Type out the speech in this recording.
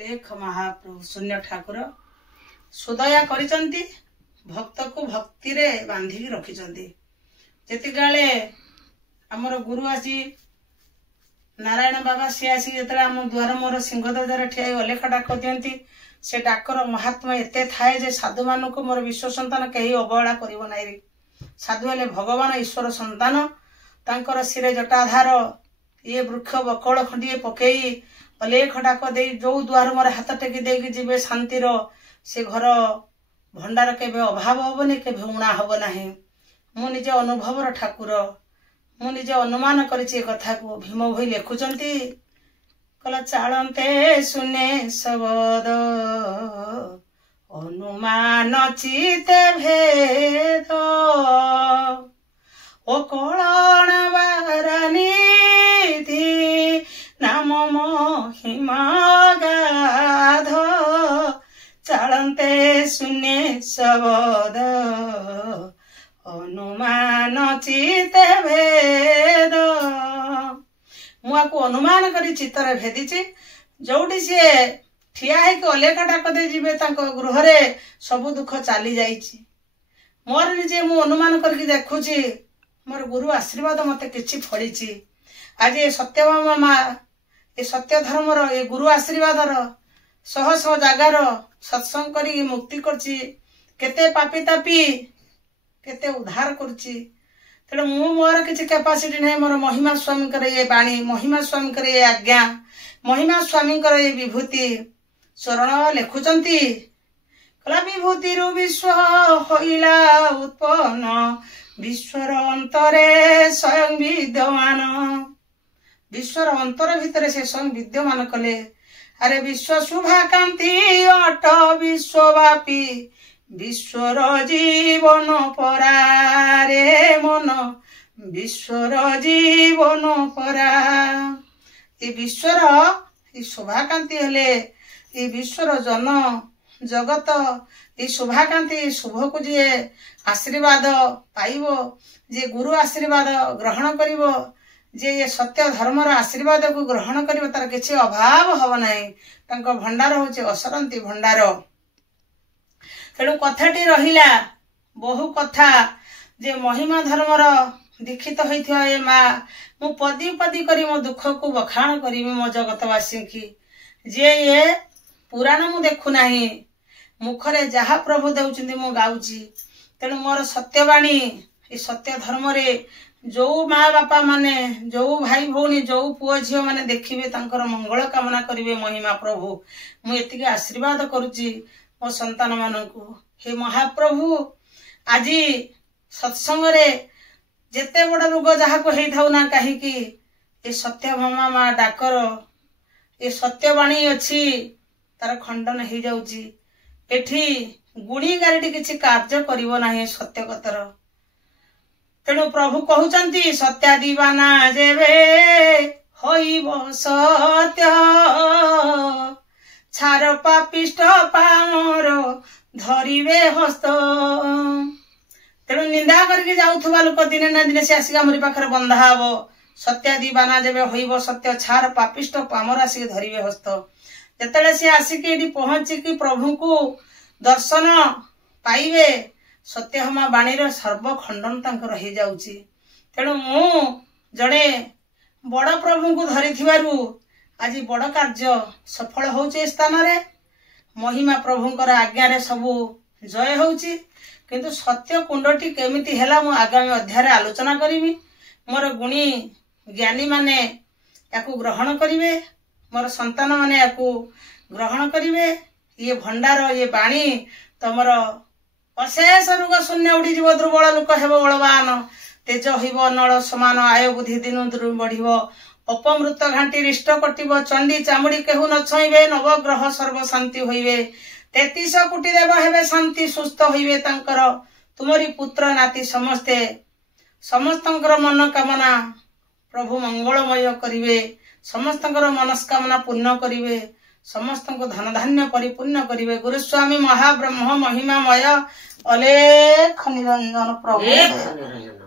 लेख महाप्रभु शून्य ठाकुर सुदया करिचंती भक्त को भक्ति रे बांधी रखिचंती। जेतिकाले हमर गुरु आसी नारायण बाबा सी आसी जेतला हम द्वार मोर सिंह दरजार ठिया अलेख डाक दियंती से डाकर महात्मा एते थाए जे साधु मान को मोर विश्व संतान कहीं अवहेला करिवो नाई रे। साधु हेले भगवान ईश्वर संतान तांकर सिरे जटाधार ये वृक्ष बकल खंडिए पकई अलेख डाक दे जो द्वार मोर हाथ टेकी देकी जीवे शांतिर से घर भंडार केबे अभाव हबनी केबे उणा हब नाही। मु निजे अनुभवर ठाकुर मु निजे अनुमान करिछि कथा को भीम भई लेखुचंती कला चालंते सुने शब्द अनुमान चिते भेद ओ कळण बारनी नाम महिमा गाध चालंते सुने शब्द अनुमान चिते भेद। मुआको अनुमान करी चित्तर भेदी जोटी सी ठिया है अलेख डाक दे जीवे गृह रे सबु दुख चली जाइछि। मोर निजे मु अनुमान करके देखुछि मोर गुरु आशीर्वाद मते किछि फळिछि। आज ये सत्यभामा माँ ये सत्य धर्मर ये गुरु आशीर्वादर शह शह जगार सत्संग करी मुक्ति करछि। केते पापी तापी केते उद्धार करछि। तेणु मु मोर किसी कैपासिटी नहीं। मोर महिमा स्वामी कर ये बाणी महिमा स्वामी कर ये आज्ञा महिमा स्वामी कर ये विभूति चरण लेखुचंती कला विभूति रु विश्व होइला उत्पन्न विश्वर अंतरे स्वयं विद्यमान। विश्वर अंतर भितर से स्वयं विद्यमान कले। अरे विश्व शुभा कांति अट विश्वव्यापी विश्वर जीवन परा रे मन विश्वर जीवन परा। ये विश्वर ये शोभाकांति हेले ये विश्वर जन जगत ये शोभाकांति शुभ को जी आशीर्वाद पाइबो जे गुरु आशीर्वाद ग्रहण करिवो जे ये सत्य धर्मर आशीर्वाद को ग्रहण करिवो तार किछि अभाव हब नाही। तांको भंडार होचे असरंती भंडार। तेणु कथाटी रहिला बहु कथा जे महिमा धर्मर दीक्षित होइथिया ए माँ मु पदी पदी करी मो दुख को बखाण करी मो जगतवासी की जे ये पुराण मु देखु नाही मुखरे जहा प्रभु देउचंदी मु गाउची। तेणु मोर सत्यवाणी ए सत्य धर्म रे जो माँ बापा माने जो भाई भौणी जो पुओ झियो माने देखिबे तांकर मंगल कामना करिवे महिमा प्रभु मु एतिके आशीर्वाद करूची मो संतान मानकु। हे महाप्रभु आज सत्संग रे जेते बड़ रोग जहा को हेई थाउ ना काहे कि ए सत्यभामा माँ डाकर ए सत्यवाणी अछि तार खंडन हेई जाउची। एठी गुणी गारिटी किछि कार्य करिवो नाही सत्य कतर। तेणु प्रभु कहउचंती सत्या दीवाना जेबे होइबो सत्य छार पापिष्ट पामर धरिवे हस्त। तेणु निंदा करके जाउथुबा लोक दिने ना दिने से आसिका मोरी पाखरे बंधा हबो। सत्या दीवाना जेबे होइबो सत्य छार पापिष्ट पामर आसिके धरिवे हस्त। जेतेले से आसिके एठी पहुंची कि प्रभु को दर्शन पाइबे सत्यभामा बाणीर सर्व खंडन तांकर हे जाउची। तेणु मु जड़े बड़ प्रभु को धरिथिबारु आज बड़ कार्य सफल होउचे स्थान रे महिमा प्रभुंकर आज्ञा रे सबु जय होउची। किंतु सत्य कुंडटी केमिति हेला मु आगामी अध्याय रे आलोचना करिवि। मोर गुणी ज्ञानी माने याकू ग्रहण करिवे मोर संतान माने याकू ग्रहण करिवे। ये भंडार ये बाणी तमर अशेष रोग शून्य उड़ी जीव दुर्बल लोक हेब बलवान तेज होइब नल समान आय बुद्धि दिन बढ़िब अपमृत घाटी रिष्ट कटिब चंडी चामुड़ी केहू न छुइबे नवग्रह सर्व शांति होइबे 33 कोटी देव हेबे शांति सुस्थ होइबे तांकर तुमरी पुत्र नाती समस्ते समस्तंकर मनोकामना प्रभु मंगलमय करिवे समस्तंकर मनस्कामना पूर्ण करिवे समस्तंको धन धान्य परिपूर्ण करिवे। गुरुस्वामी महाब्रह्म महिमामय अलेख निरंजन प्रभु।